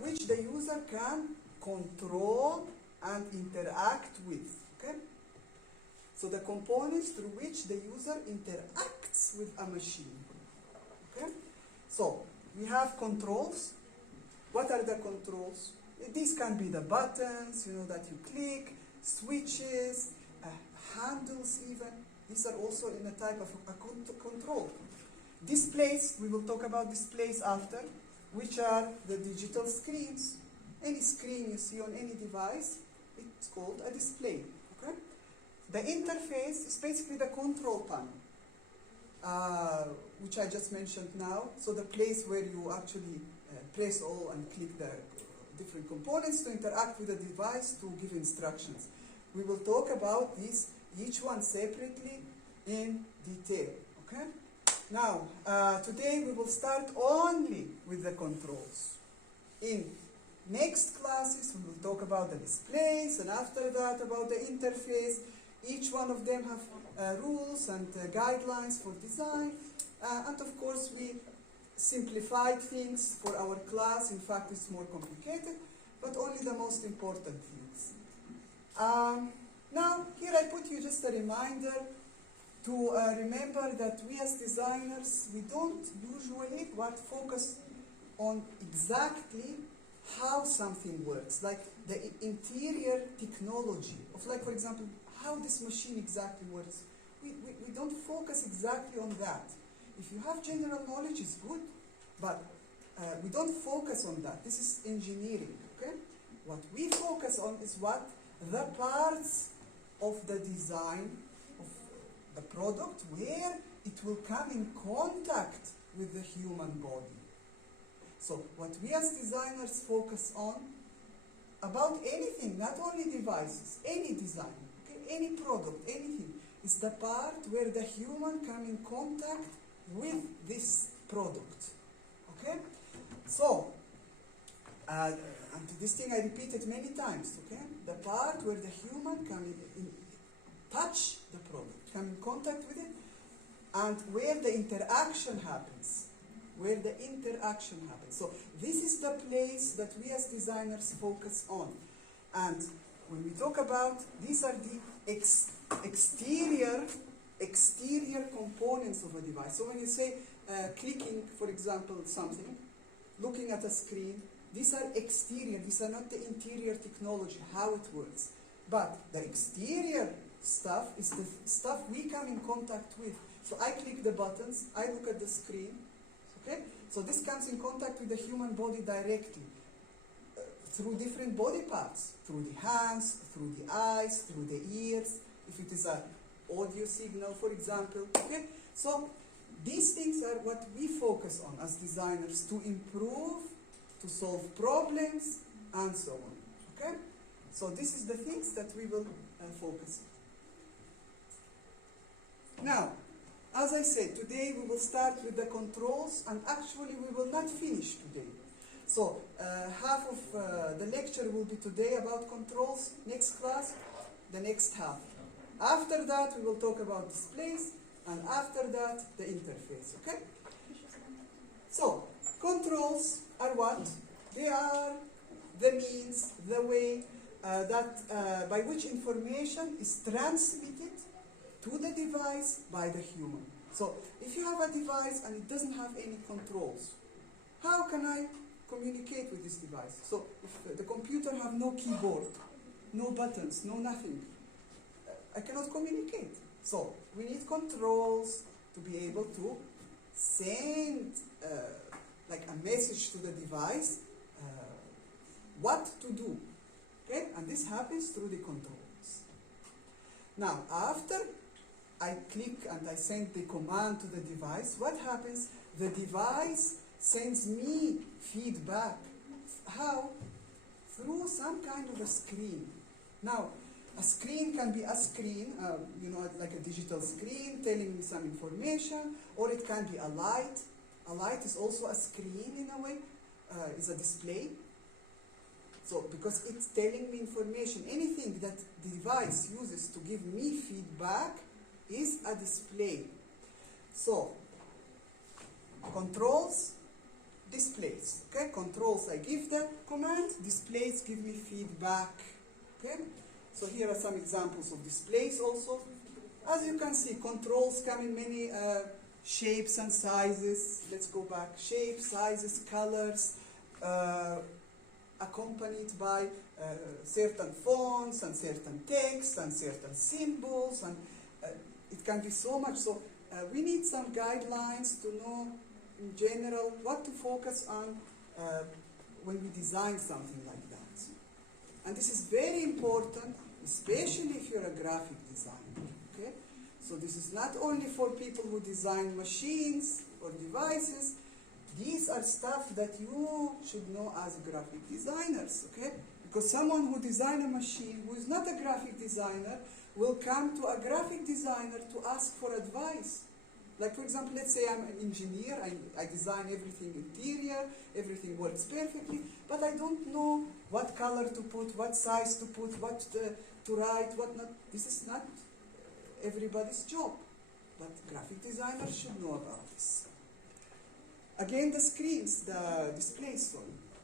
which the user can control and interact with. Okay? So the components through which the user interacts with a machine. Okay? So we have controls. What are the controls? These can be the buttons, that you click, switches, handles even. These are also in a type of a control. Displays, we will talk about displays after, which are the digital screens. Any screen you see on any device, it's called a display. Okay? The interface is basically the control panel, which I just mentioned now. So the place where you actually press all and click the different components to interact with the device to give instructions. We will talk about these, each one separately in detail. Okay? Now, today we will start only with the controls. In next classes, we will talk about the displays, and after that about the interface. Each one of them have rules and guidelines for design. And of course, we simplified things for our class. In fact, it's more complicated, but only the most important things. Now, here I put you just a reminder to remember that we as designers, we don't usually focus on exactly how something works, like the interior technology of, like, for example, how this machine exactly works. We don't focus exactly on that. If you have general knowledge, it's good, but we don't focus on that. This is engineering, okay? What we focus on is what the parts of the design of the product, where it will come in contact with the human body. So what we as designers focus on about anything, not only devices, any design, okay, any product, anything, is the part where the human come in contact with this product. Okay? So, and this thing I repeated many times, okay? The part where the human can touch the product, come in contact with it, and where the interaction happens. Where the interaction happens. So this is the place that we as designers focus on. And when we talk about, these are the exterior components of a device. So when you say clicking, for example, something, looking at a screen, these are exterior, these are not the interior technology, how it works. But the exterior stuff is the stuff we come in contact with. So I click the buttons, I look at the screen, okay? So this comes in contact with the human body directly, through different body parts, through the hands, through the eyes, through the ears, if it is an audio signal, for example, okay? So these things are what we focus on as designers to improve, to solve problems, and so on, okay? So this is the things that we will focus on. Now, as I said, today we will start with the controls, and actually we will not finish today. So half of the lecture will be today about controls, next class, the next half. After that we will talk about displays, and after that the interface, okay? So, controls are what? They are the means, the way by which information is transmitted to the device by the human. So, if you have a device and it doesn't have any controls, how can I communicate with this device? So, if the computer have no keyboard, no buttons, no nothing, I cannot communicate. So, we need controls to be able to send like a message to the device, what to do. Okay? And this happens through the controls. Now, after I click and I send the command to the device, what happens? The device sends me feedback. How? Through some kind of a screen. Now, a screen can be a screen, like a digital screen telling me some information, or it can be a light. A light is also a screen in a way, is a display. So, because it's telling me information, anything that the device uses to give me feedback is a display. So, controls, displays. Okay, controls, I give the command, displays give me feedback. Okay, so here are some examples of displays also. As you can see, controls come in many shapes and sizes. Let's go back. Shapes, sizes, colors, accompanied by certain fonts and certain text and certain symbols, and it can be so much. So we need some guidelines to know in general what to focus on when we design something like that. And this is very important, especially if you're a graphic designer. Okay? So this is not only for people who design machines or devices. These are stuff that you should know as graphic designers, okay? Because someone who designs a machine who is not a graphic designer will come to a graphic designer to ask for advice. Like, for example, let's say I'm an engineer, I design everything interior, everything works perfectly, but I don't know what color to put, what size to put, what to write, what not. This is not everybody's job, but graphic designers should know about this. Again, the screens, the displays,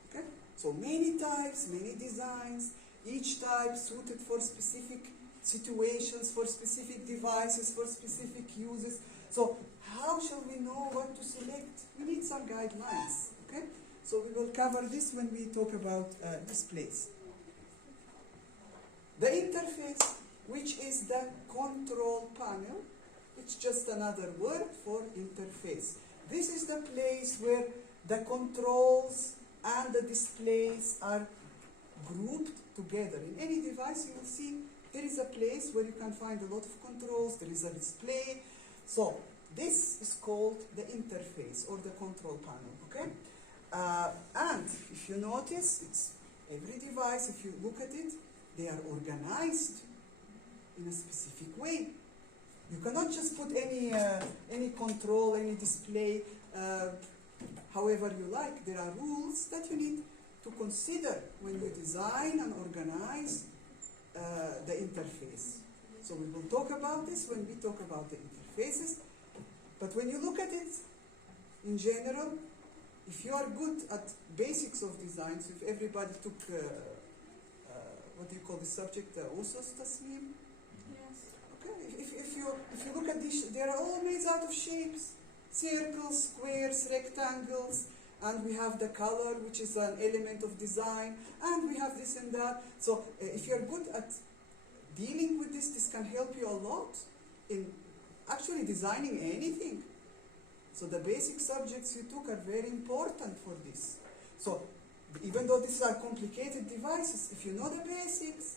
okay? So many types, many designs, each type suited for specific situations, for specific devices, for specific uses. So how shall we know what to select? We need some guidelines, okay? So we will cover this when we talk about displays. The interface, which is the control panel, it's just another word for interface. This is the place where the controls and the displays are grouped together. In any device you will see there is a place where you can find a lot of controls, there is a display. So this is called the interface or the control panel, okay? And if you notice, it's every device, if you look at it, they are organized in a specific way. You cannot just put any control, any display, however you like. There are rules that you need to consider when you design and organize the interface. So we will talk about this when we talk about the interfaces. But when you look at it, in general, if you are good at basics of design, so if everybody took, what do you call the subject, usos tasmim? If you look at this, they are all made out of shapes, circles, squares, rectangles, and we have the color, which is an element of design, and we have this and that. So if you're good at dealing with this can help you a lot in actually designing anything. So the basic subjects you took are very important for this. So even though these are complicated devices, if you know the basics,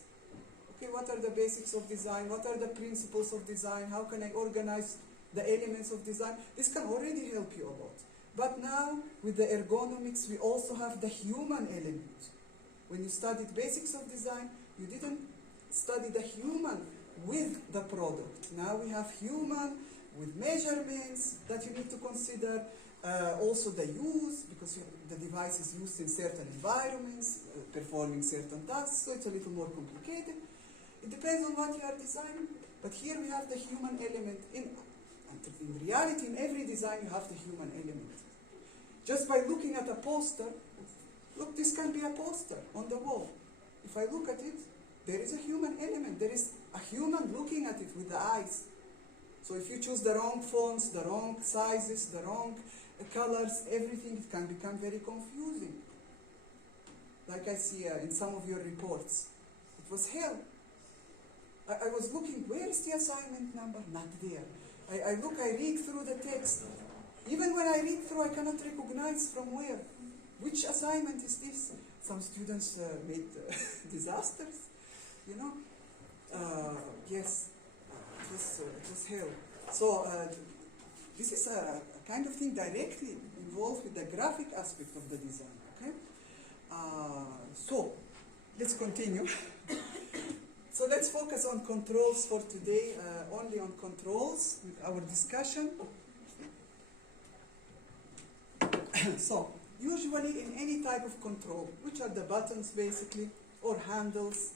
okay, what are the basics of design? What are the principles of design? How can I organize the elements of design? This can already help you a lot. But now, with the ergonomics, we also have the human element. When you studied basics of design, you didn't study the human with the product. Now we have human with measurements that you need to consider. Also the use, because the device is used in certain environments, performing certain tasks, so it's a little more complicated. It depends on what you are designing, but here we have the human element. In reality, in every design you have the human element. Just by looking at a poster, look, this can be a poster on the wall. If I look at it, there is a human element. There is a human looking at it with the eyes. So if you choose the wrong fonts, the wrong sizes, the wrong colors, everything can become very confusing. Like I see in some of your reports. It was hell. I was looking, where is the assignment number? Not there. I read through the text. Even when I read through, I cannot recognize from where. Which assignment is this? Some students made disasters, you know. Yes, it was hell. So this is a kind of thing directly involved with the graphic aspect of the design, okay? So, let's continue. So let's focus on controls for today, only on controls with our discussion. So, usually in any type of control, which are the buttons basically, or handles,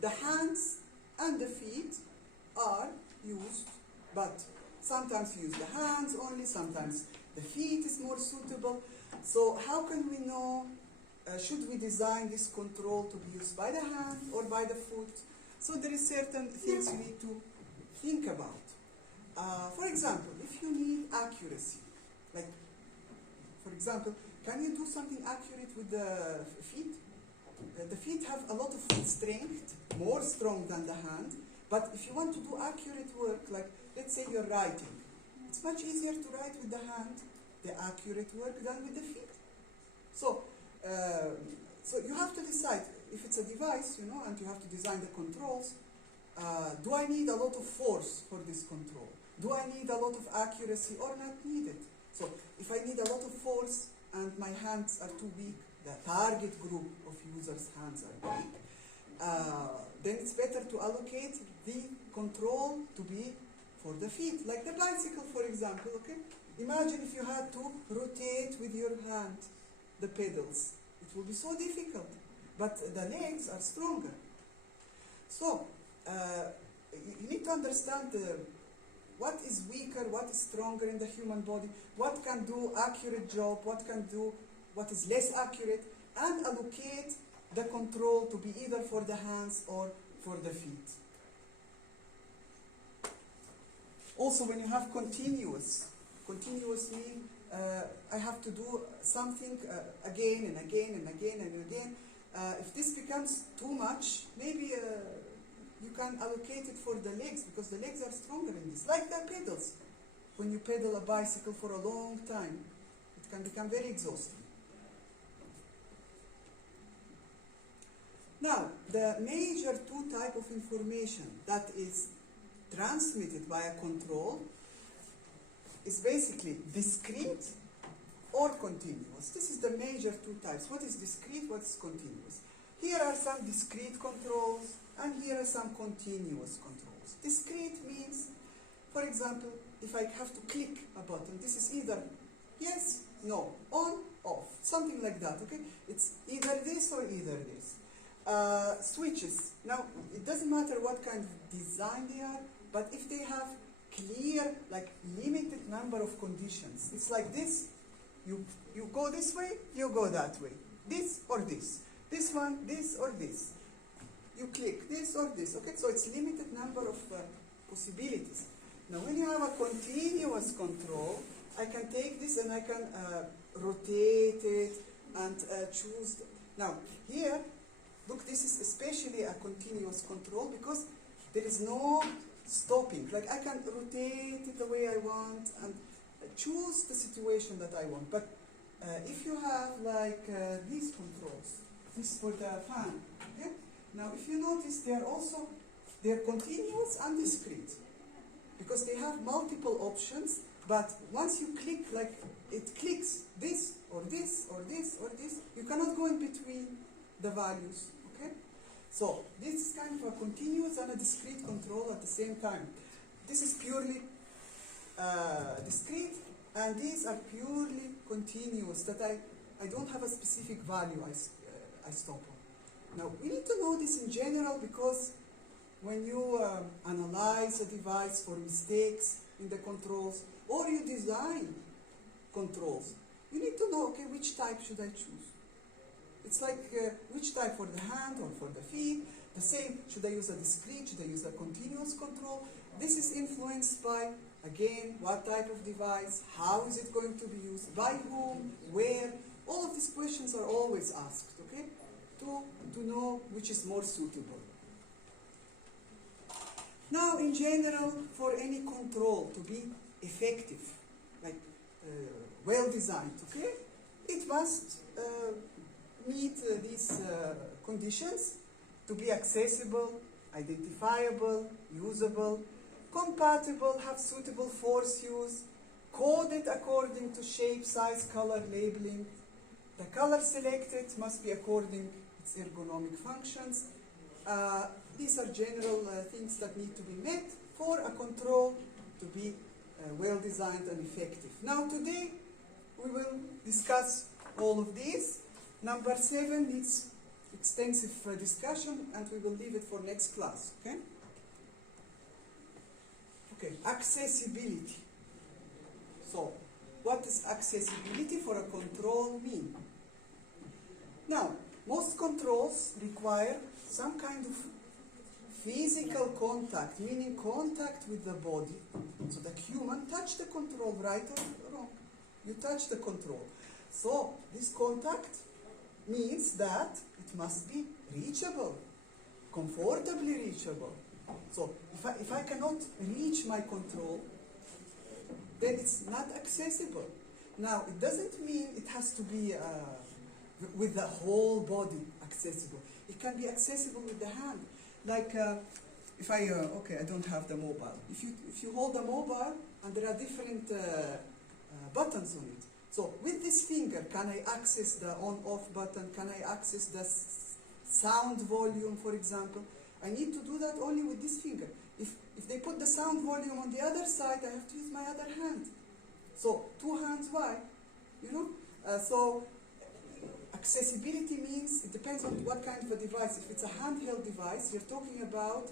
the hands and the feet are used, but sometimes you use the hands only, sometimes the feet is more suitable. So how can we know, should we design this control to be used by the hand or by the foot? So there is certain things you need to think about. For example, if you need accuracy, like, for example, can you do something accurate with the feet? The feet have a lot of strength, more strong than the hand, but if you want to do accurate work, like, let's say you're writing, it's much easier to write with the hand, the accurate work, than with the feet. So, so you have to decide if it's a device, you know, and you have to design the controls. Do I need a lot of force for this control? Do I need a lot of accuracy or not needed? So if I need a lot of force and my hands are too weak, the target group of users' hands are weak, then it's better to allocate the control to be for the feet, like the bicycle, for example, okay? Imagine if you had to rotate with your hand the pedals. It will be so difficult, but the legs are stronger. So, you need to understand what is weaker, what is stronger in the human body, what can do accurate job, what is less accurate, and allocate the control to be either for the hands or for the feet. Also, when you have continuous mean I have to do something again and again and again and again. If this becomes too much, maybe you can allocate it for the legs, because the legs are stronger in this. Like the pedals. When you pedal a bicycle for a long time, it can become very exhausting. Now, the major two types of information that is transmitted by a control is basically discrete or continuous. This is the major two types. What is discrete, what is continuous? Here are some discrete controls, and here are some continuous controls. Discrete means, for example, if I have to click a button, this is either yes, no, on, off, something like that, okay? It's either this or either this. Switches. Now, it doesn't matter what kind of design they are, but if they have clear, like limited number of conditions, it's like this, you go this way, you go that way, this or this, this one, this or this, you click this or this, okay? So it's limited number of possibilities. Now, when you have a continuous control, I can take this and I can rotate it and choose. Now, here, look, this is especially a continuous control because there is no stopping. Like, I can rotate it the way I want and choose the situation that I want. But if you have like these controls, this for the fan, okay? Now, if you notice, they're continuous and discrete because they have multiple options. But once you click, like it clicks this or this or this or this, you cannot go in between the values. Okay? So this is kind of a continuous and a discrete control at the same time. This is purely discrete, and these are purely continuous, that I don't have a specific value I stop on. Now, we need to know this in general because when you analyze a device for mistakes in the controls, or you design controls, you need to know, okay, which type should I choose? It's like which type for the hand or for the feet. The same, should I use a discrete, should I use a continuous control? This is influenced by, again, what type of device, how is it going to be used, by whom, where. All of these questions are always asked, okay, to know which is more suitable. Now, in general, for any control to be effective, like well designed, okay, it must meet these conditions: to be accessible, identifiable, usable, compatible, have suitable force use, coded according to shape, size, color, labeling. The color selected must be according to its ergonomic functions. These are general things that need to be met for a control to be well designed and effective. Now today we will discuss all of these. Number 7 needs extensive discussion, and we will leave it for next class, okay? Okay, accessibility. So, what does accessibility for a control mean? Now, most controls require some kind of physical contact, meaning contact with the body. So the human touch the control, right or wrong? You touch the control. So this contact means that it must be reachable, comfortably reachable. So if I cannot reach my control, then it's not accessible. Now, it doesn't mean it has to be with the whole body accessible. It can be accessible with the hand. Like if I don't have the mobile. If you hold the mobile and there are different buttons on it. So with this finger, can I access the on-off button? Can I access the sound volume, for example? I need to do that only with this finger. If they put the sound volume on the other side, I have to use my other hand. So two hands, why? You know? So accessibility means, it depends on what kind of a device. If it's a handheld device, you're talking about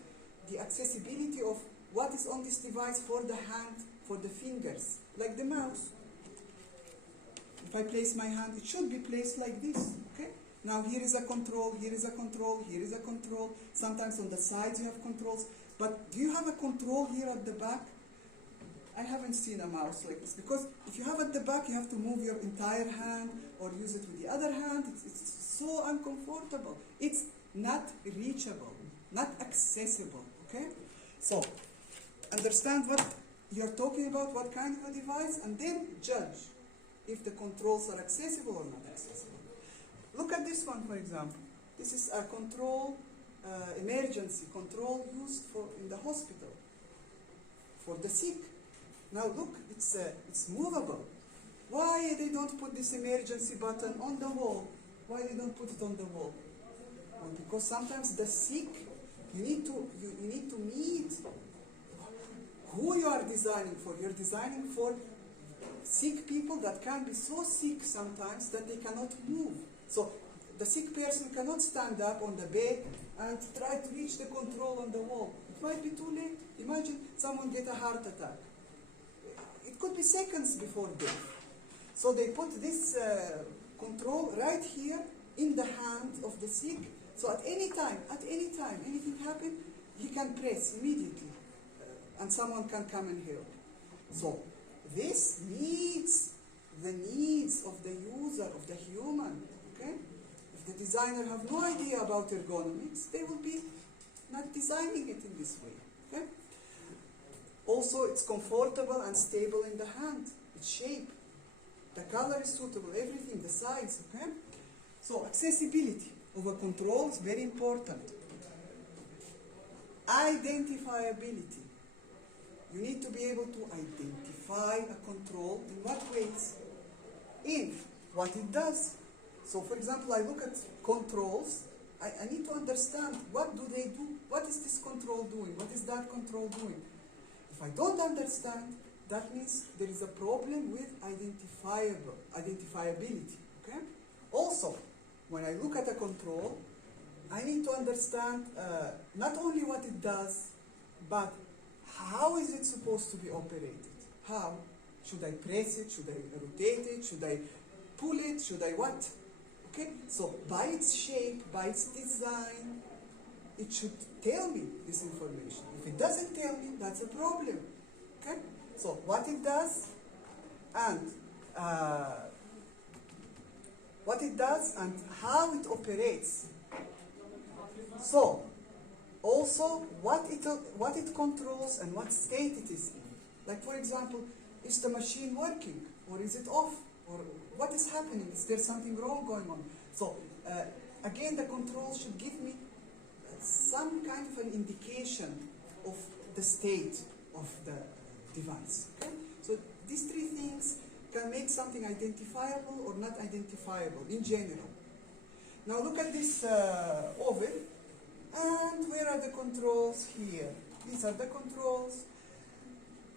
the accessibility of what is on this device for the hand, for the fingers, like the mouse. If I place my hand, it should be placed like this, okay? Now here is a control, here is a control, here is a control. Sometimes on the sides you have controls. But do you have a control here at the back? I haven't seen a mouse like this, because if you have at the back, you have to move your entire hand or use it with the other hand. It's so uncomfortable. It's not reachable, not accessible, okay? So, understand what you're talking about, what kind of a device, and then judge if the controls are accessible or not accessible. Look at this one, for example. This is a control, emergency control used in the hospital for the sick. Now look, it's movable. Why they don't put this emergency button on the wall? Why they don't put it on the wall? Well, because sometimes the sick, you need to meet who you are designing for. You're designing for sick people that can be so sick sometimes that they cannot move. So the sick person cannot stand up on the bed and try to reach the control on the wall. It might be too late. Imagine someone get a heart attack. It could be seconds before death. So they put this control right here in the hand of the sick. So at any time, anything happen, he can press immediately, and someone can come and help. So this meets the needs of the user, of the human. Okay? If the designer have no idea about ergonomics, they will be not designing it in this way. Okay? Also, it's comfortable and stable in the hand. Its shape, the color is suitable, everything, the size. Okay? So accessibility of a control is very important. Identifiability. You need to be able to identify a control in what ways? In what it does. So for example, I look at controls, I need to understand what do they do, what is this control doing, what is that control doing. If I don't understand, that means there is a problem with identifiability. Okay? Also, when I look at a control, I need to understand not only what it does, but how is it supposed to be operated? How? Should I press it? Should I rotate it? Should I pull it? Should I what? Okay? So by its shape, by its design, it should tell me this information. If it doesn't tell me, that's a problem. Okay? So what it does and how it operates. So also what it controls and what state it is in. Like for example, is the machine working or is it off? Or what is happening? Is there something wrong going on? So again, the control should give me some kind of an indication of the state of the device. Okay? So these three things can make something identifiable or not identifiable in general. Now look at this oven, and where are the controls? Here. These are the controls.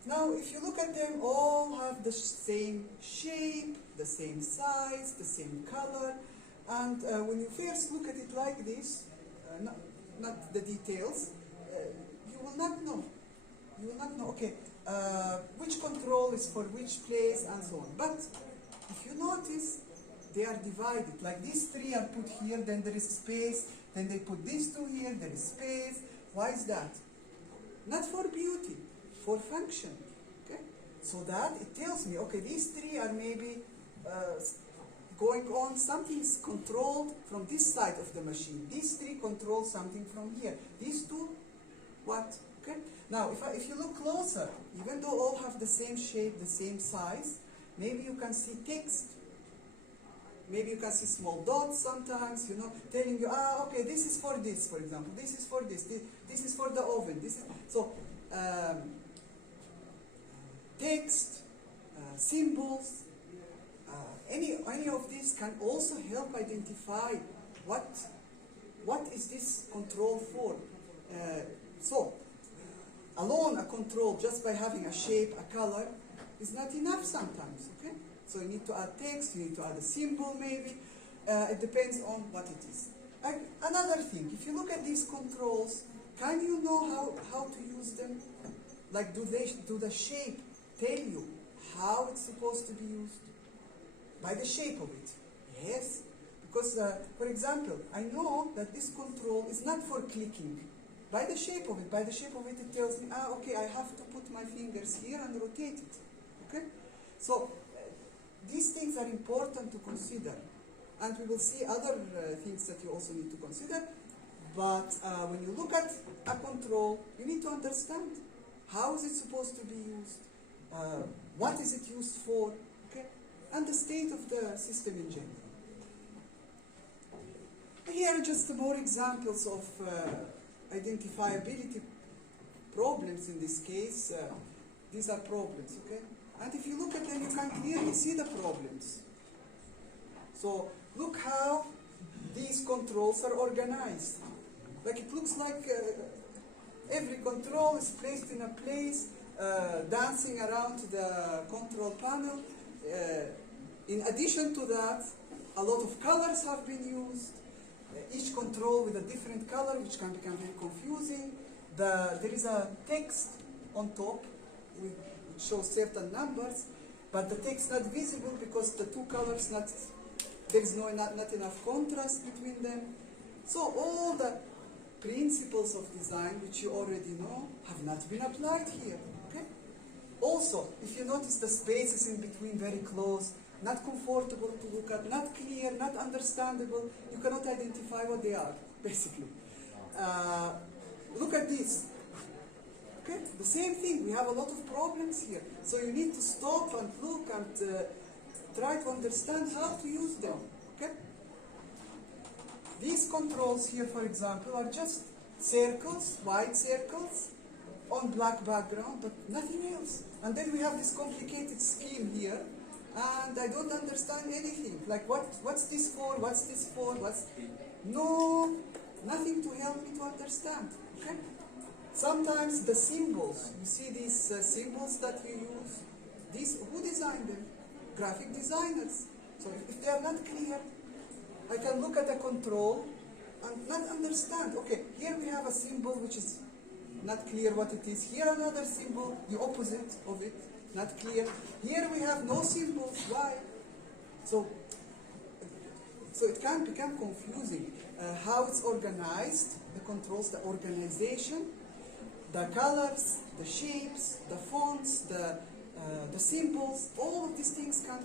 Now if you look at them, all have the same shape, the same size, the same color, and when you first look at it like this, not the details, you will not know. You will not know, okay, which control is for which place, and so on. But if you notice, they are divided. Like these three are put here, then there is space, then they put these two here, there is space. Why is that? Not for beauty, for function. Okay? So that it tells me, okay, these three are maybe going on, something is controlled from this side of the machine. These three control something from here. These two, what? Okay? Now, if you look closer, even though all have the same shape, the same size, maybe you can see text. Maybe you can see small dots sometimes, you know, telling you, okay, this is for this, for example. This is for this. This is for the oven. This is, so, text, symbols, any of these can also help identify what is this control for. So, alone a control just by having a shape, a color, is not enough sometimes, okay? So you need to add text, you need to add a symbol maybe. It depends on what it is. Another thing, if you look at these controls, can you know how to use them? Like, do the shape tell you how it's supposed to be used? By the shape of it. Yes. Because, for example, I know that this control is not for clicking. By the shape of it, it tells me, okay, I have to put my fingers here and rotate it. Okay? So, these things are important to consider. And we will see other things that you also need to consider. But when you look at a control, you need to understand how is it supposed to be used, what is it used for, okay? And the state of the system in general. Here are just more examples of identifiability problems in this case. These are problems, okay? And if you look at them, you can clearly see the problems. So look how these controls are organized. Like it looks like every control is placed in a place, dancing around the control panel. In addition to that, a lot of colors have been used. Each control with a different color, which can become very confusing. There is a text on top which shows certain numbers, but the text not visible because the two colors there is not enough contrast between them. So all the principles of design, which you already know, have not been applied here. Okay? Also, if you notice the spaces in between very close, not comfortable to look at, not clear, not understandable, you cannot identify what they are, basically. Look at this. Okay? The same thing, we have a lot of problems here. So you need to stop and look and try to understand how to use them. Okay? These controls here, for example, are just circles, white circles, on black background, but nothing else. And then we have this complicated scheme here, and I don't understand anything. Like, what's this for? What's this for? No, nothing to help me to understand. Okay? Sometimes the symbols, you see these symbols that we use, who designed them? Graphic designers. So if they are not clear, I can look at a control and not understand. Okay, here we have a symbol which is not clear what it is. Here another symbol, the opposite of it, not clear. Here we have no symbols. Why? So it can become confusing. How it's organized, the controls, the organization, the colors, the shapes, the fonts, the symbols, all of these things can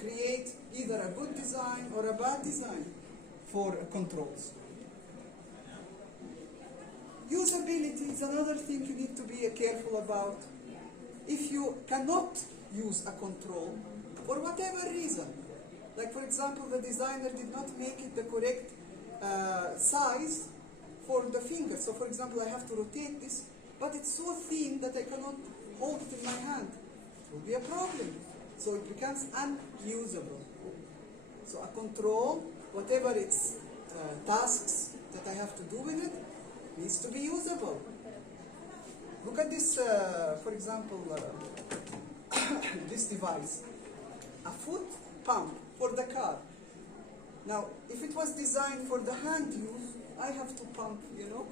create either a good design or a bad design for controls. Usability is another thing you need to be careful about. If you cannot use a control, for whatever reason, like for example the designer did not make it the correct size for the finger. So for example I have to rotate this, but it's so thin that I cannot hold it in my hand. It will be a problem. So it becomes unusable. So a control, whatever its tasks that I have to do with it, needs to be usable. Look at this, for example, this device. A foot pump for the car. Now, if it was designed for the hand use, I have to pump, you know.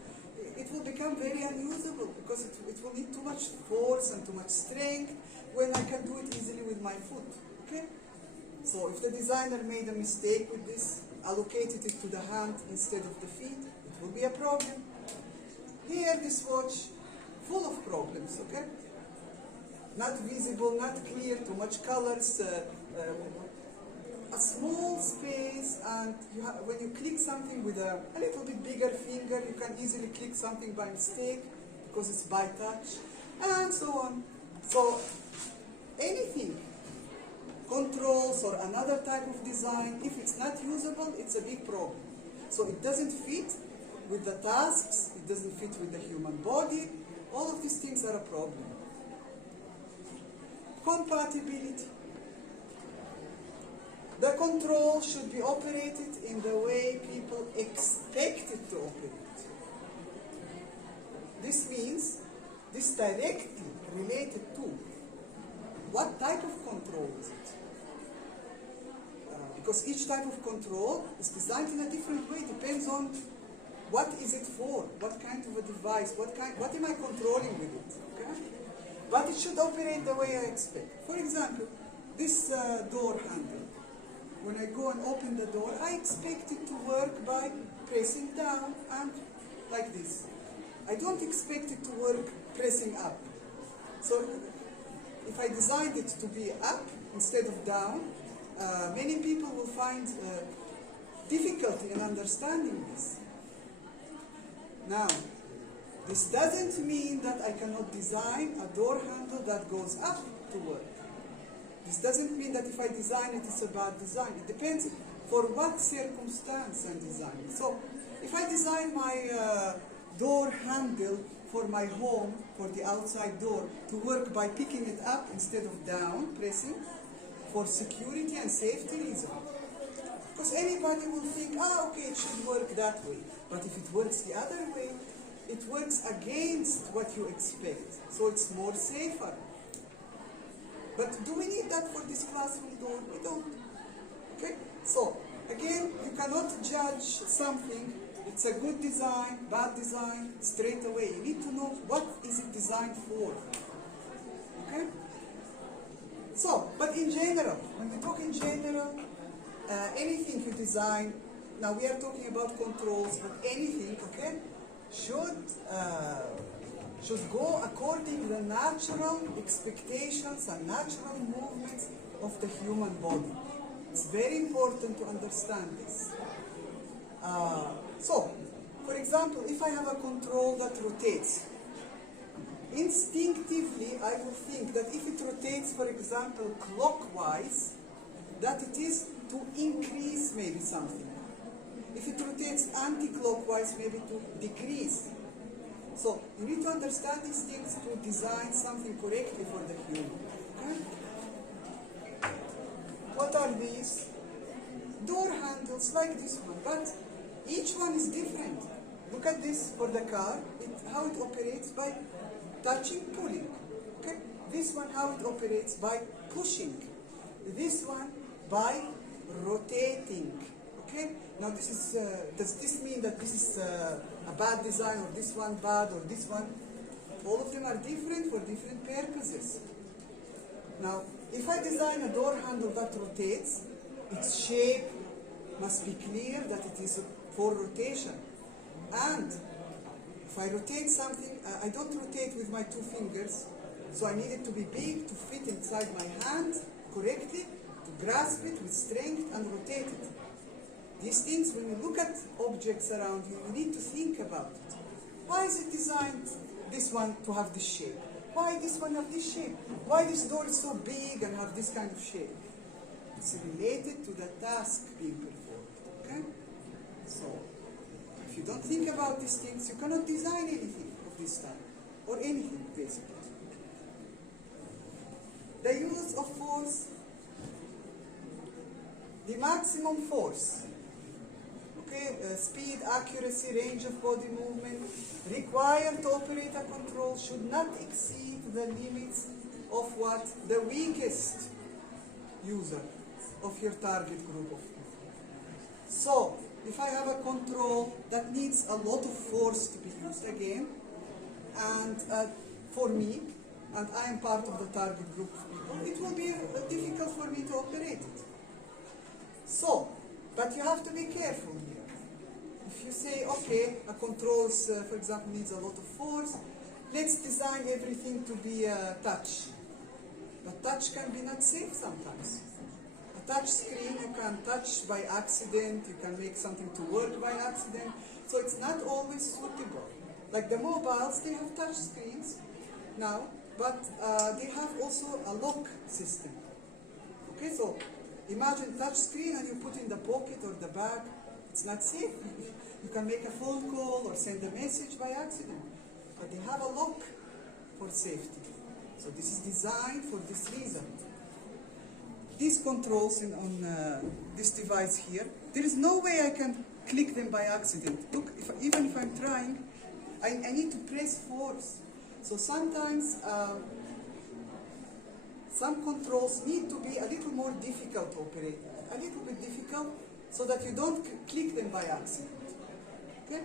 it will become very unusable because it will need too much force and too much strength when I can do it easily with my foot. Okay? So if the designer made a mistake with this, allocated it to the hand instead of the feet, it will be a problem. Here, this watch, full of problems, okay? Not visible, not clear, too much colors, a small space, and when you click something with a little bit bigger finger, you can easily click something by mistake because it's by touch, and so on. So anything, controls or another type of design, if it's not usable, it's a big problem. So it doesn't fit with the tasks, it doesn't fit with the human body. All of these things are a problem. Compatibility. The control should be operated in the way people expect it to operate. This means this directly related to what type of control is it? Because each type of control is designed in a different way, depends on what is it for, what kind of a device, what am I controlling with it, okay? But it should operate the way I expect. For example, this door handle. When I go and open the door, I expect it to work by pressing down and like this. I don't expect it to work pressing up. So if I designed it to be up instead of down, many people will find difficulty in understanding this. Now, this doesn't mean that I cannot design a door handle that goes up to work. This doesn't mean that if I design it, it's a bad design. It depends for what circumstance I'm designing. So, if I design my door handle for my home, for the outside door, to work by picking it up instead of down, pressing, for security and safety reasons. Because anybody will think, okay, it should work that way. But if it works the other way, it works against what you expect. So it's more safer. But do we need that for this classroom door? We don't. Okay? So, again, you cannot judge something. It's a good design, bad design, straight away. You need to know what is it designed for. Okay? So, but in general, when we talk in general, anything you design, now we are talking about controls, but anything, okay, should go according to the natural expectations and natural movements of the human body. It's very important to understand this. So, for example, if I have a control that rotates, instinctively I will think that if it rotates, for example, clockwise, that it is to increase maybe something. If it rotates anti-clockwise, maybe to decrease. So you need to understand these things to design something correctly for the human. Okay? What are these? Door handles like this one, but each one is different. Look at this for the car, how it operates by touching, pulling. Okay? This one, how it operates by pushing. This one by rotating. Okay? Now this is, does this mean that this is a bad design, or this one bad, or this one? All of them are different for different purposes. Now, if I design a door handle that rotates, its shape must be clear that it is for rotation. And if I rotate something, I don't rotate with my 2 fingers, so I need it to be big to fit inside my hand correctly, to grasp it with strength and rotate it. These things, when you look at objects around you, you need to think about it. Why is it designed, this one, to have this shape? Why this one have this shape? Why this door is so big and have this kind of shape? It's related to the task being performed. Okay? So, if you don't think about these things, you cannot design anything of this type, or anything, basically. The use of force, the maximum force. Okay, speed, accuracy, range of body movement required to operate a control should not exceed the limits of what the weakest user of your target group of people. So, if I have a control that needs a lot of force to be used again, and for me, and I am part of the target group of people, it will be difficult for me to operate it. So, but you have to be careful here. If you say, okay, a control, for example, needs a lot of force, let's design everything to be touch. But touch can be not safe sometimes. A touch screen you can touch by accident, you can make something to work by accident, so it's not always suitable. Like the mobiles, they have touch screens now, but they have also a lock system. Okay, so imagine touch screen and you put in the pocket or the bag. It's not safe. You can make a phone call or send a message by accident, but they have a lock for safety. So this is designed for this reason. These controls on this device here, there is no way I can click them by accident. Look, even if I'm trying, I need to press force. So sometimes some controls need to be a little more difficult to operate, a little bit difficult, so that you don't click them by accident. Okay?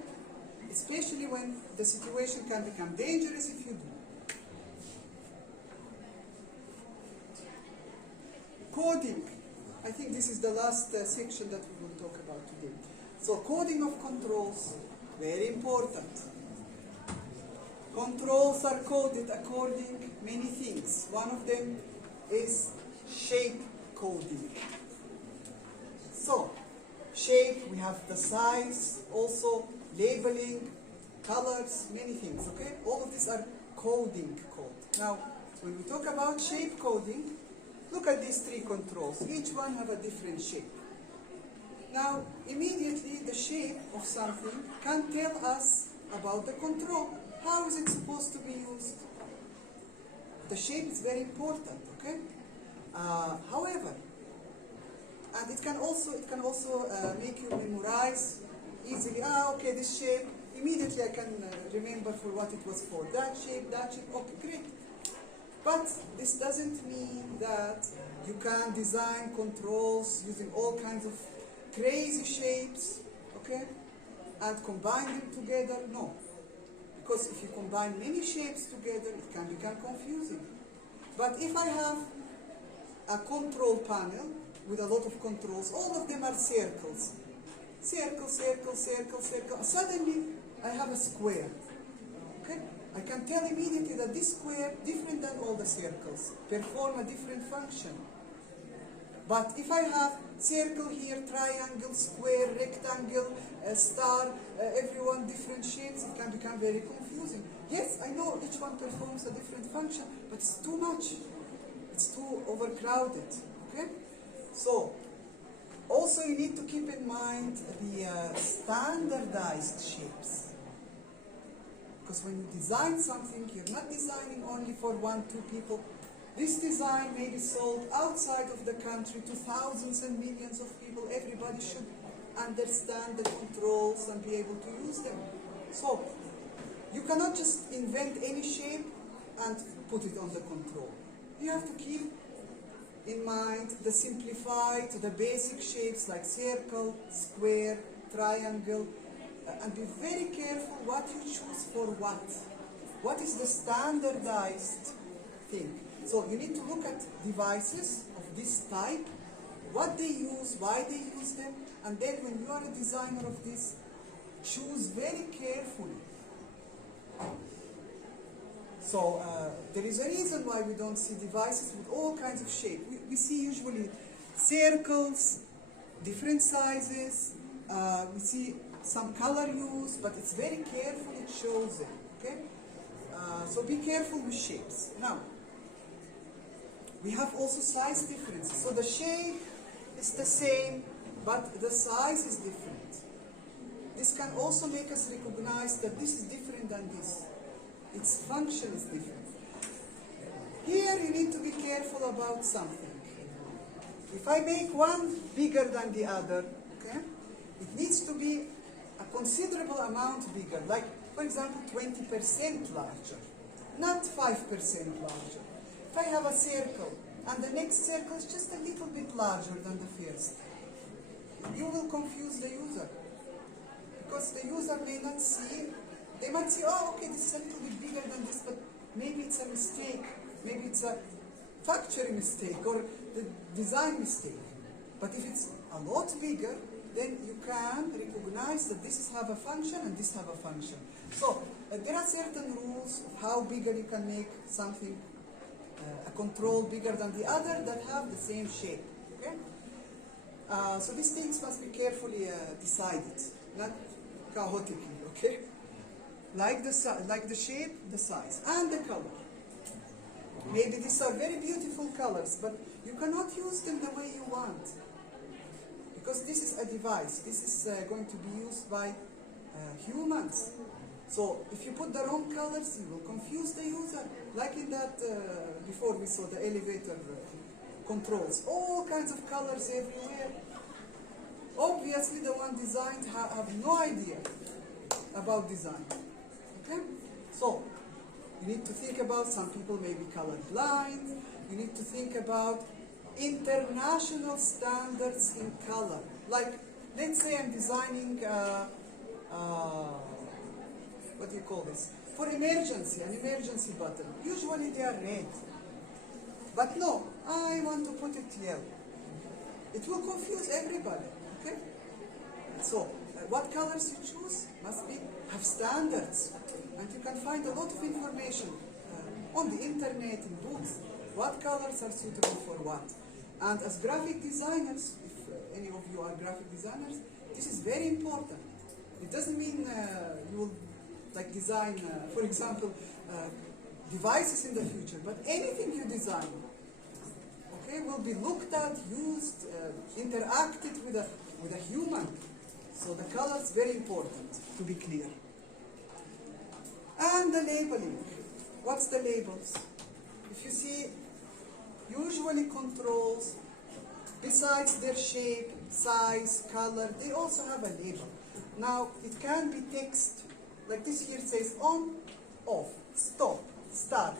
Especially when the situation can become dangerous if you do. Coding. I think this is the last section that we will talk about today. So coding of controls, very important. Controls are coded according many things. One of them is shape coding. So, shape, we have the size, also labeling, colors, many things, okay? All of these are coding code. Now, when we talk about shape coding, look at these three controls. Each one have a different shape. Now, immediately the shape of something can tell us about the control. How is it supposed to be used? The shape is very important, okay? However, and it can also make you memorize easily. Okay, this shape, immediately I can remember for what it was for. That shape, okay, great. But this doesn't mean that you can design controls using all kinds of crazy shapes, okay, and combine them together. No. Because if you combine many shapes together, it can become confusing. But if I have a control panel with a lot of controls, all of them are circles. Circle, circle, circle, circle. Suddenly, I have a square. Okay? I can tell immediately that this square, different than all the circles, perform a different function. But if I have circle here, triangle, square, rectangle, star, everyone different shapes, it can become very confusing. Yes, I know each one performs a different function, but it's too much. It's too overcrowded. Okay? So, also you need to keep in mind the standardized shapes. Because when you design something, you're not designing only for 1-2 people. This design may be sold outside of the country to thousands and millions of people. Everybody should understand the controls and be able to use them. So, you cannot just invent any shape and put it on the control. You have to keep in mind the simplified, the basic shapes like circle, square, triangle, and be very careful what you choose for what. What is the standardized thing? So you need to look at devices of this type, what they use, why they use them, and then when you are a designer of this, choose very carefully. So there is a reason why we don't see devices with all kinds of shapes. We see usually circles, different sizes, we see some color use, but it's very carefully chosen, okay? So be careful with shapes. Now, we have also size differences. So the shape is the same, but the size is different. This can also make us recognize that this is different than this. Its function is different. Here you need to be careful about something. If I make one bigger than the other, okay, it needs to be a considerable amount bigger, like, for example, 20% larger, not 5% larger. If I have a circle, and the next circle is just a little bit larger than the first, you will confuse the user. because the user may not see. They might say, oh, okay, this is a little bit bigger than this, but maybe it's a mistake. Maybe it's a factory mistake or the design mistake. But if it's a lot bigger, then you can recognize that this have a function and this have a function. So there are certain rules of how bigger you can make something, a control bigger than the other that have the same shape. Okay? So these things must be carefully decided, not chaotically. Okay? Like the shape, the size, and the color. Maybe these are very beautiful colors, but you cannot use them the way you want. Because this is a device. This is going to be used by humans. So if you put the wrong colors, you will confuse the user. Like in that, before we saw the elevator controls. All kinds of colors everywhere. Obviously the one designed have no idea about design. Okay? So, you need to think about, some people may be colorblind. You need to think about international standards in color. Like, let's say I'm designing, what do you call this? For emergency, an emergency button. Usually they are red. But no, I want to put it yellow. It will confuse everybody, okay? So, what colors you choose must have standards. And you can find a lot of information on the internet, in books, what colors are suitable for what. And as graphic designers, if any of you are graphic designers, this is very important. It doesn't mean you will like design, for example, devices in the future, but anything you design, okay, will be looked at, used, interacted with a human. So the color is very important to be clear. And the labeling. What's the labels? If you see, usually controls, besides their shape, size, color, they also have a label. Now, it can be text, like this here says on, off, stop, start.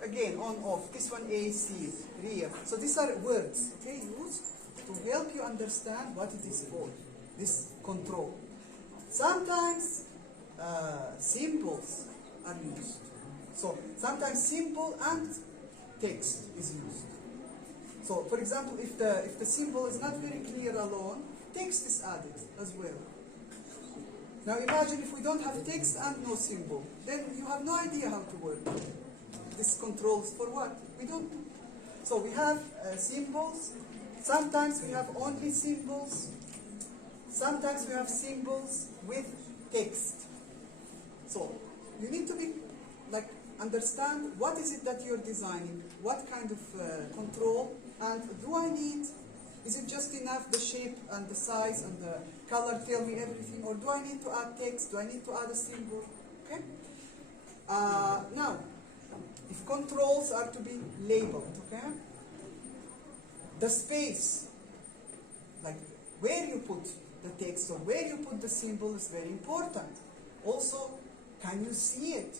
Again, on, off. This one AC, rear. So these are words, okay, used to help you understand what it is for, this control. Sometimes symbols are used. So sometimes symbol and text is used. So for example, if the symbol is not very clear alone, text is added as well. Now imagine if we don't have text and no symbol, then you have no idea how to work. This controls for what? We don't. So we have symbols. Sometimes we have only symbols. Sometimes we have symbols with text. So you need to be like understand what is it that you're designing, what kind of control, and do I need, is it just enough the shape and the size and the color tell me everything, or do I need to add text, do I need to add a symbol, okay? Now, if controls are to be labeled, okay? The space, like where you put the text or where you put the symbol is very important. Also, can you see it?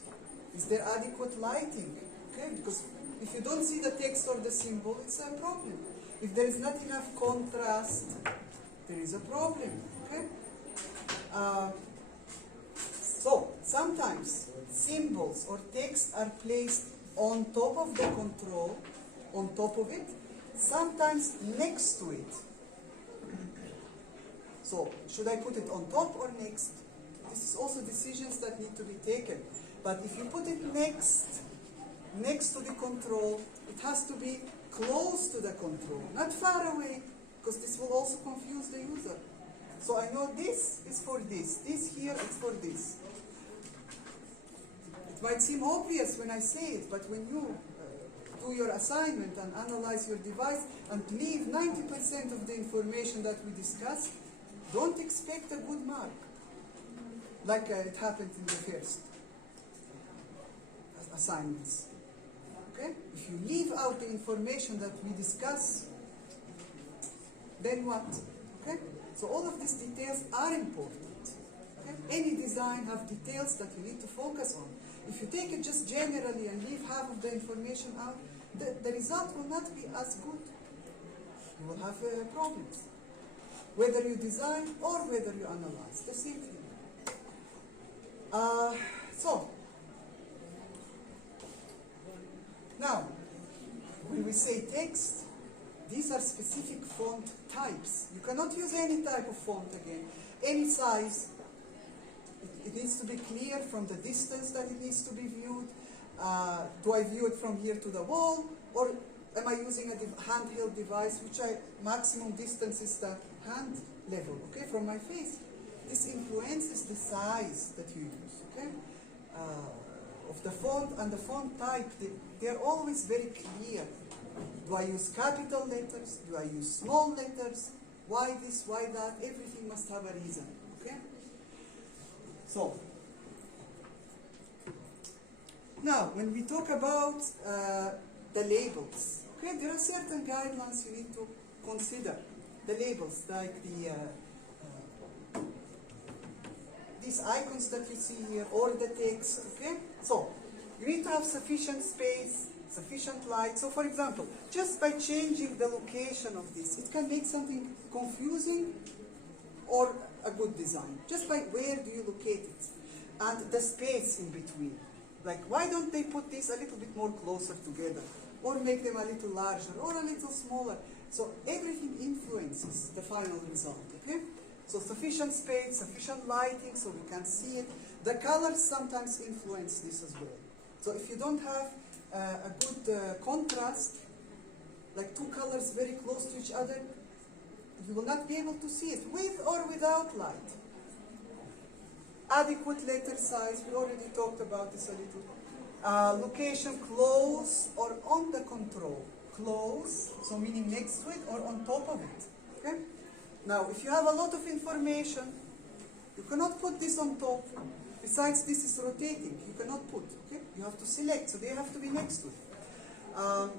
Is there adequate lighting? Okay, because if you don't see the text or the symbol, it's a problem. If there is not enough contrast, there is a problem. Okay. So sometimes symbols or text are placed on top of the control, on top of it, sometimes next to it. So should I put it on top or next? This is also decisions that need to be taken. But if you put it next to the control, it has to be close to the control, not far away, because this will also confuse the user. So I know this is for this here is for this. It might seem obvious when I say it, but when you do your assignment and analyze your device and leave 90% of the information that we discussed, don't expect a good mark, like it happened in the first assignments. Okay? If you leave out the information that we discuss, then what? Okay? So all of these details are important. Okay? Any design have details that you need to focus on. If you take it just generally and leave half of the information out, the result will not be as good. You will have problems. Whether you design or whether you analyze, the same thing. So, now, when we say text, these are specific font types. You cannot use any type of font again, any size. It needs to be clear from the distance that it needs to be viewed. Do I view it from here to the wall, or am I using a handheld device, which maximum distance is the hand level, okay, from my face? This influences the size that you use, okay, of the font and the font type. They're always very clear. Do I use capital letters? Do I use small letters? Why this, why that? Everything must have a reason, okay? So, now, when we talk about the labels, okay, there are certain guidelines you need to consider. The labels, like these icons that you see here, or the text, okay? So, you need to have sufficient space, sufficient light. So, for example, just by changing the location of this, it can make something confusing or a good design. Just by where do you locate it? And the space in between. Like, why don't they put these a little bit more closer together? Or make them a little larger, or a little smaller? So everything influences the final result, okay? So sufficient space, sufficient lighting so we can see it. The colors sometimes influence this as well. So if you don't have a good contrast, like two colors very close to each other, you will not be able to see it, with or without light. Adequate letter size, we already talked about this a little. Location close or on the control. Close, so meaning next to it or on top of it. Okay? Now, if you have a lot of information, you cannot put this on top. Besides, this is rotating. You cannot put. Okay? You have to select, so they have to be next to it.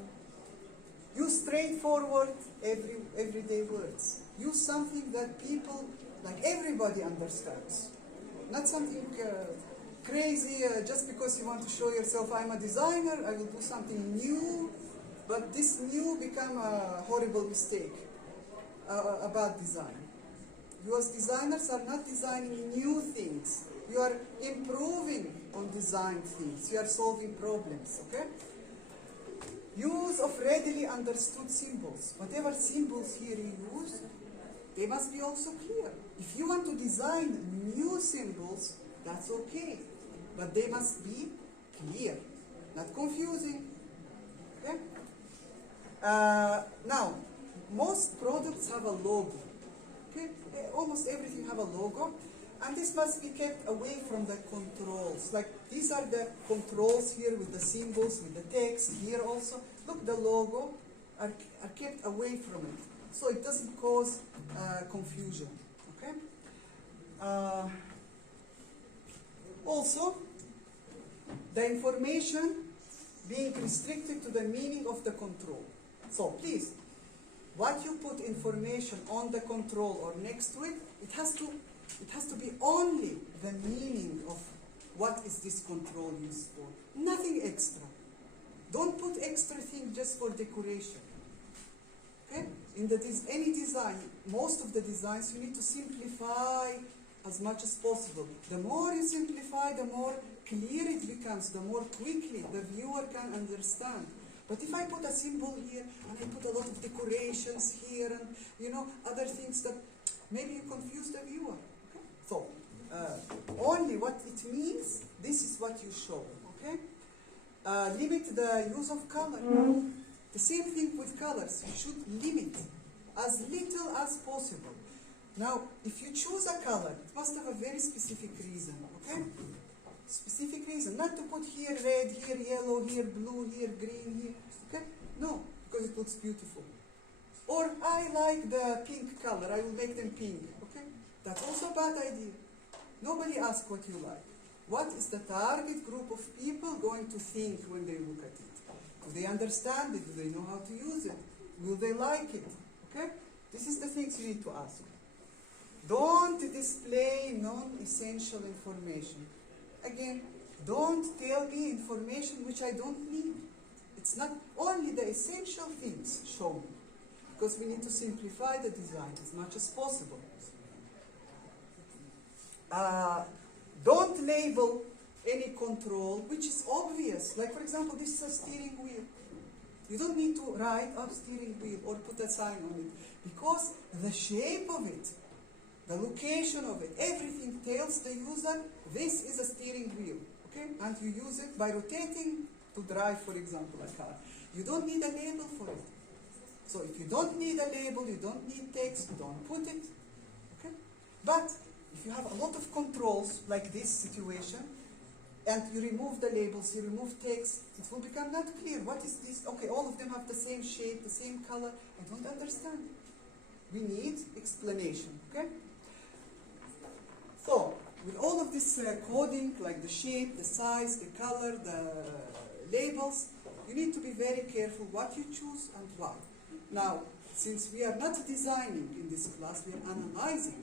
Use straightforward, everyday words. Use something that people, like everybody, understands. Not something crazy just because you want to show yourself, I'm a designer, I will do something new, but this new become a horrible mistake, a bad design. You as designers are not designing new things. You are improving on designed things. You are solving problems, okay? Use of readily understood symbols. Whatever symbols here you use, they must be also clear. If you want to design new symbols, that's okay. But they must be clear, not confusing. Okay? Now, most products have a logo. Okay? Almost everything have a logo. And this must be kept away from the controls. Like, these are the controls here with the symbols, with the text here also. Look, the logo are kept away from it, so it doesn't cause confusion. Okay? Also, the information being restricted to the meaning of the control. So please, what you put information on the control or next to it, it has to be only the meaning of what is this control used for. Nothing extra. Don't put extra things just for decoration. Okay? In any design, most of the designs, you need to simplify as much as possible. The more you simplify, the more clear it becomes, the more quickly the viewer can understand. But if I put a symbol here, and I put a lot of decorations here, and other things that maybe you confuse the viewer. Okay? So, only what it means, this is what you show. Okay? Limit the use of color. The same thing with colors. You should limit as little as possible. Now, if you choose a color, it must have a very specific reason. Okay? Specific reason. Not to put here red, here yellow, here blue, here green, here. Okay? No, because it looks beautiful. Or I like the pink color, I will make them pink. Okay? That's also a bad idea. Nobody asks what you like. What is the target group of people going to think when they look at it? Do they understand it? Do they know how to use it? Will they like it? Okay? This is the things you need to ask. Don't display non-essential information. Again, don't tell me information which I don't need. It's not only the essential things shown, because we need to simplify the design as much as possible. Don't label any control which is obvious. Like for example, this is a steering wheel. You don't need to write a steering wheel or put a sign on it, because the shape of it, the location of it, everything tells the user this is a steering wheel, okay? And you use it by rotating to drive, for example, a car. You don't need a label for it. So if you don't need a label, you don't need text, don't put it, okay? But if you have a lot of controls, like this situation, and you remove the labels, you remove text, it will become not clear. What is this? Okay, all of them have the same shape, the same color. I don't understand. We need explanation, okay? So, with all of this coding, like the shape, the size, the color, the labels, you need to be very careful what you choose and why. Now, since we are not designing in this class, we are analyzing.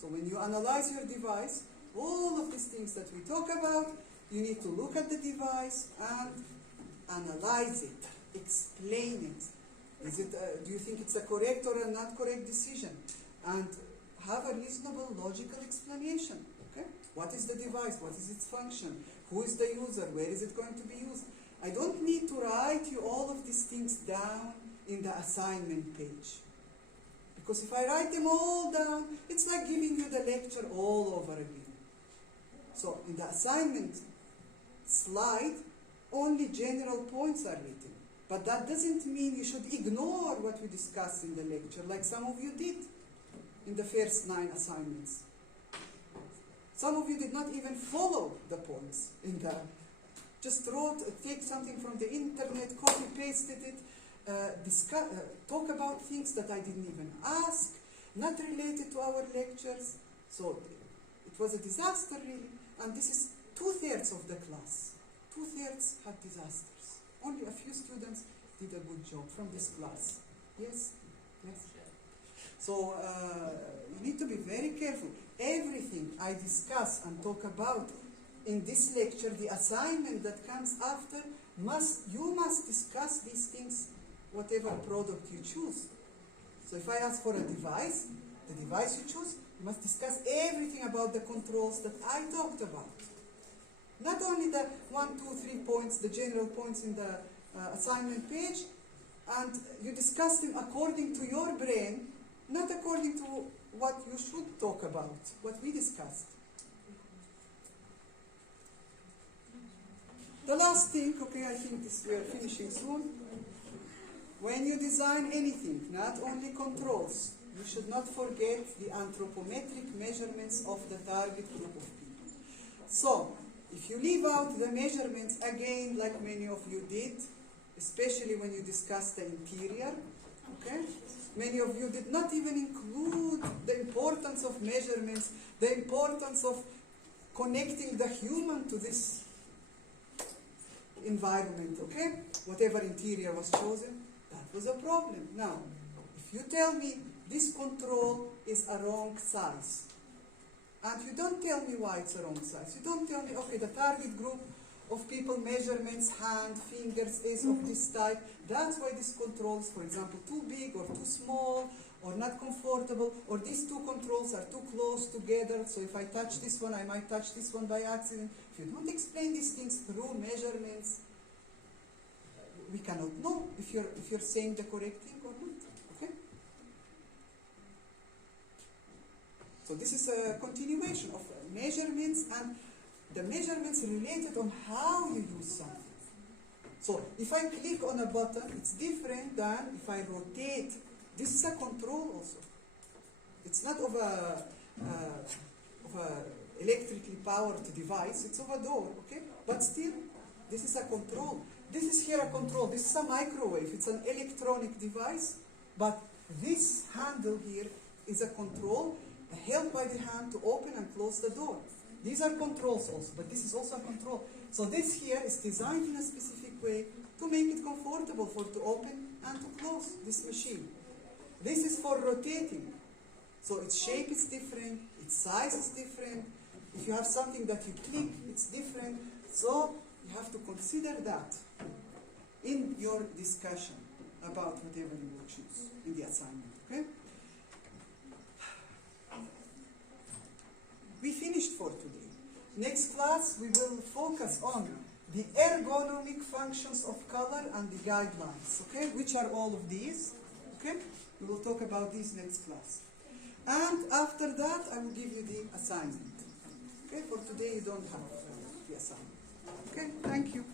So when you analyze your device, all of these things that we talk about, you need to look at the device and analyze it, explain it. Is it do you think it's a correct or a not correct decision? And have a reasonable logical explanation. Okay? What is the device? What is its function? Who is the user? Where is it going to be used? I don't need to write you all of these things down in the assignment page. Because if I write them all down, it's like giving you the lecture all over again. So in the assignment slide, only general points are written. But that doesn't mean you should ignore what we discussed in the lecture, like some of you did in the first 9 assignments. Some of you did not even follow the points in the, just take something from the internet, copy-pasted it, talk about things that I didn't even ask, not related to our lectures. So it was a disaster really, and this is 2/3 of the class. 2/3 had disasters. Only a few students did a good job from this class. Yes? Yes? So you need to be very careful. Everything I discuss and talk about in this lecture, the assignment that comes after, you must discuss these things, whatever product you choose. So if I ask for a device, the device you choose, you must discuss everything about the controls that I talked about. Not only the 1, 2, 3 points, the general points in the assignment page, and you discuss them according to your brain, not according to what you should talk about, what we discussed. The last thing, okay, I think we are finishing soon. When you design anything, not only controls, you should not forget the anthropometric measurements of the target group of people. So, if you leave out the measurements again, like many of you did, especially when you discussed the interior, okay? Many of you did not even include the importance of measurements, the importance of connecting the human to this environment, okay? Whatever interior was chosen, that was a problem. Now, if you tell me this control is a wrong size, and you don't tell me why it's a wrong size, you don't tell me, okay, the target group of people measurements, hand, fingers is of this type, that's why this control is, for example, too big or too small, or not comfortable, or these two controls are too close together, so if I touch this one, I might touch this one by accident. If you don't explain these things through measurements, we cannot know if you're saying the correct thing or not, okay? So this is a continuation of measurements, and the measurements related on how you use something. So if I click on a button, it's different than if I rotate. This is a control also. It's not of a electrically powered device, it's of a door, okay? But still, this is a control. This is here a control. This is a microwave. It's an electronic device, but this handle here is a control held by the hand to open and close the door. These are controls also, but this is also a control. So this here is designed in a specific way to make it comfortable to open and to close this machine. This is for rotating. So its shape is different, its size is different. If you have something that you click, it's different. So you have to consider that in your discussion about whatever you will choose in the assignment, okay? We finished for today. Next class, we will focus on the ergonomic functions of color and the guidelines, okay? Which are all of these, okay? We will talk about these next class. And after that, I will give you the assignment. Okay, for today you don't have the assignment. Okay, thank you.